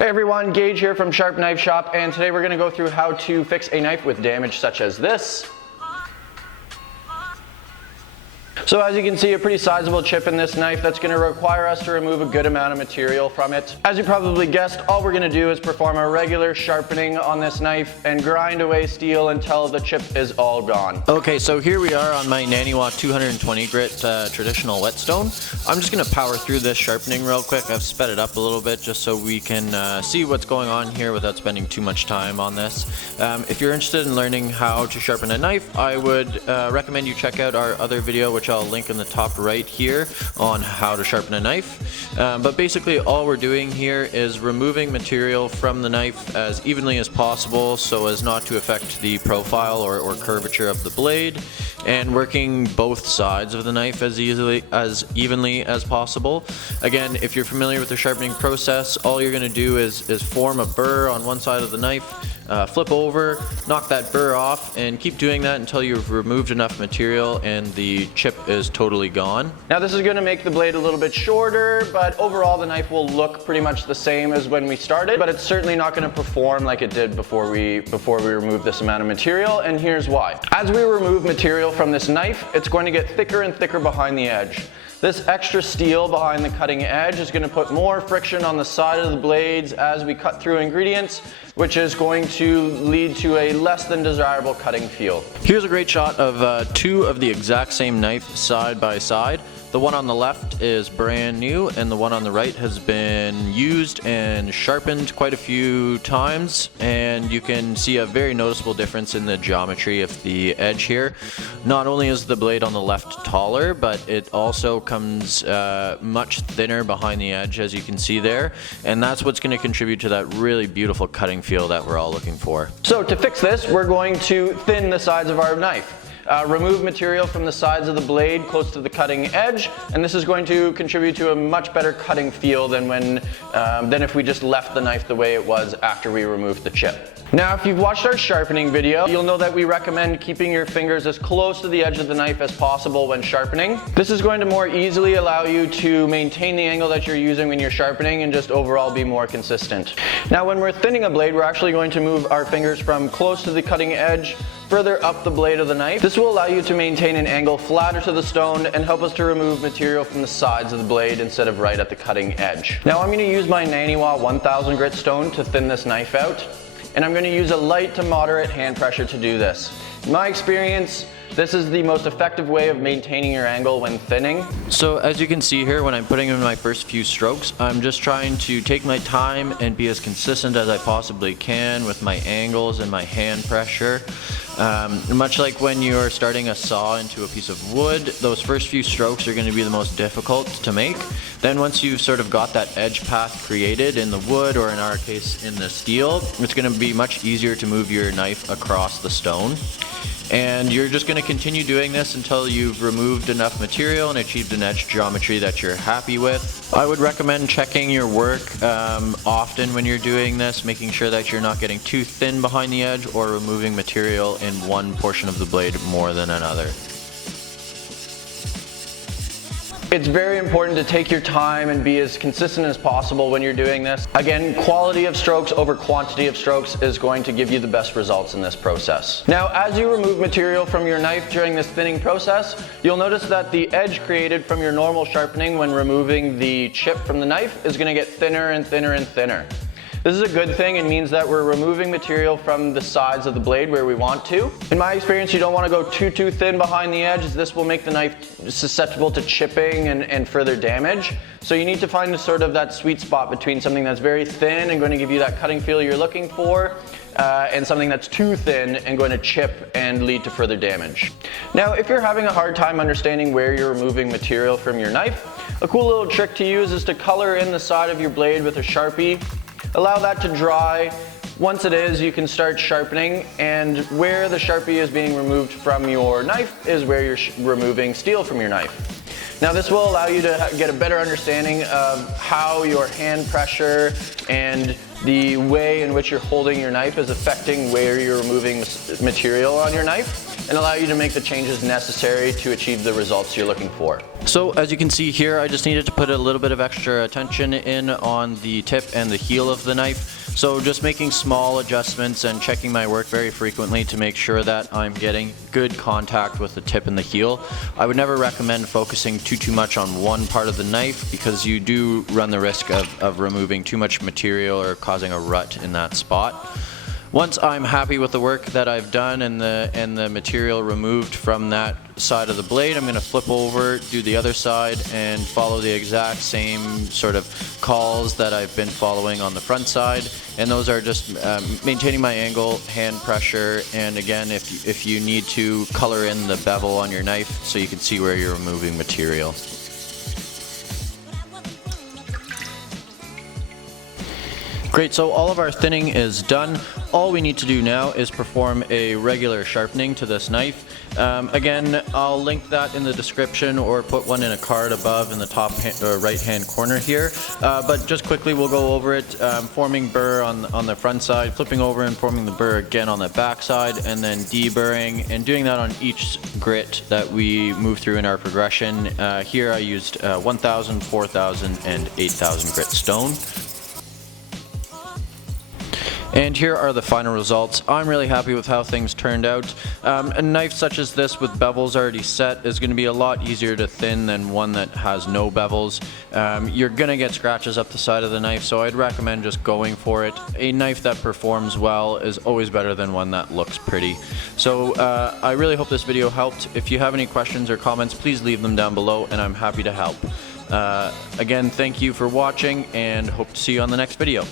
Hey everyone, Gage here from Sharp Knife Shop, and today we're going to go through how to fix a knife with damage such as this. So as you can see, a pretty sizable chip in this knife that's going to require us to remove a good amount of material from it. As you probably guessed, all we're going to do is perform a regular sharpening on this knife and grind away steel until the chip is all gone. Okay, so here we are on my Naniwa 220 grit traditional whetstone. I'm just going to power through this sharpening real quick. I've sped it up a little bit just so we can see what's going on here without spending too much time on this. If you're interested in learning how to sharpen a knife, I would recommend you check out our other video, which I'll link in the top right here, on how to sharpen a knife. But basically all we're doing here is removing material from the knife as evenly as possible so as not to affect the profile or curvature of the blade, and working both sides of the knife as evenly as possible. Again, if you're familiar with the sharpening process, all you're going to do is form a burr on one side of the knife, flip over, knock that burr off, and keep doing that until you've removed enough material and the chip is totally gone. Now this is going to make the blade a little bit shorter, but overall the knife will look pretty much the same as when we started, but it's certainly not going to perform like it did before we removed this amount of material, and here's why. As we remove material from this knife, it's going to get thicker and thicker behind the edge. This extra steel behind the cutting edge is going to put more friction on the side of the blades as we cut through ingredients, which is going to lead to a less than desirable cutting feel. Here's a great shot of two of the exact same knife side by side. The one on the left is brand new and the one on the right has been used and sharpened quite a few times, and you can see a very noticeable difference in the geometry of the edge here. Not only is the blade on the left taller, but it also comes much thinner behind the edge, as you can see there, and that's what's going to contribute to that really beautiful cutting feel that we're all looking for. So to fix this, we're going to thin the sides of our knife. Remove material from the sides of the blade close to the cutting edge, and this is going to contribute to a much better cutting feel than if we just left the knife the way it was after we removed the chip. Now if you've watched our sharpening video, you'll know that we recommend keeping your fingers as close to the edge of the knife as possible when sharpening. This is going to more easily allow you to maintain the angle that you're using when you're sharpening and just overall be more consistent. Now when we're thinning a blade, we're actually going to move our fingers from close to the cutting edge further up the blade of the knife. This will allow you to maintain an angle flatter to the stone and help us to remove material from the sides of the blade instead of right at the cutting edge. Now I'm going to use my Naniwa 1000 grit stone to thin this knife out, and I'm going to use a light to moderate hand pressure to do this. In my experience, this is the most effective way of maintaining your angle when thinning. So as you can see here, when I'm putting in my first few strokes, I'm just trying to take my time and be as consistent as I possibly can with my angles and my hand pressure. Much like when you're starting a saw into a piece of wood, those first few strokes are going to be the most difficult to make. Then once you've sort of got that edge path created in the wood, or in our case in the steel, it's going to be much easier to move your knife across the stone. And you're just going to continue doing this until you've removed enough material and achieved an edge geometry that you're happy with. I would recommend checking your work often when you're doing this, making sure that you're not getting too thin behind the edge or removing material in one portion of the blade more than another. It's very important to take your time and be as consistent as possible when you're doing this. Again, quality of strokes over quantity of strokes is going to give you the best results in this process. Now, as you remove material from your knife during this thinning process, you'll notice that the edge created from your normal sharpening when removing the chip from the knife is going to get thinner and thinner and thinner. This is a good thing and means that we're removing material from the sides of the blade where we want to. In my experience, you don't want to go too thin behind the edge, as this will make the knife susceptible to chipping and further damage. So you need to find sort of that sweet spot between something that's very thin and going to give you that cutting feel you're looking for, and something that's too thin and going to chip and lead to further damage. Now, if you're having a hard time understanding where you're removing material from your knife, a cool little trick to use is to color in the side of your blade with a Sharpie. Allow that to dry. Once it is, you can start sharpening, and where the Sharpie is being removed from your knife is where you're removing steel from your knife. Now this will allow you to get a better understanding of how your hand pressure and the way in which you're holding your knife is affecting where you're removing material on your knife, and allow you to make the changes necessary to achieve the results you're looking for. So as you can see here, I just needed to put a little bit of extra attention in on the tip and the heel of the knife. So just making small adjustments and checking my work very frequently to make sure that I'm getting good contact with the tip and the heel. I would never recommend focusing too much on one part of the knife, because you do run the risk of removing too much material or causing a rut in that spot. Once I'm happy with the work that I've done and the material removed from that side of the blade, I'm going to flip over, do the other side, and follow the exact same sort of calls that I've been following on the front side. And those are just maintaining my angle, hand pressure, and again, if you need to, color in the bevel on your knife so you can see where you're removing material. Great, so all of our thinning is done. All we need to do now is perform a regular sharpening to this knife. Again, I'll link that in the description or put one in a card above in the top right hand corner here. But just quickly we'll go over it, forming burr on the front side, flipping over and forming the burr again on the back side, and then deburring, and doing that on each grit that we move through in our progression. Here I used 1000, 4000, and 8000 grit stone. And here are the final results. I'm really happy with how things turned out. A knife such as this with bevels already set is going to be a lot easier to thin than one that has no bevels. You're going to get scratches up the side of the knife, so I'd recommend just going for it. A knife that performs well is always better than one that looks pretty. So I really hope this video helped. If you have any questions or comments, please leave them down below and I'm happy to help. Again, thank you for watching and hope to see you on the next video.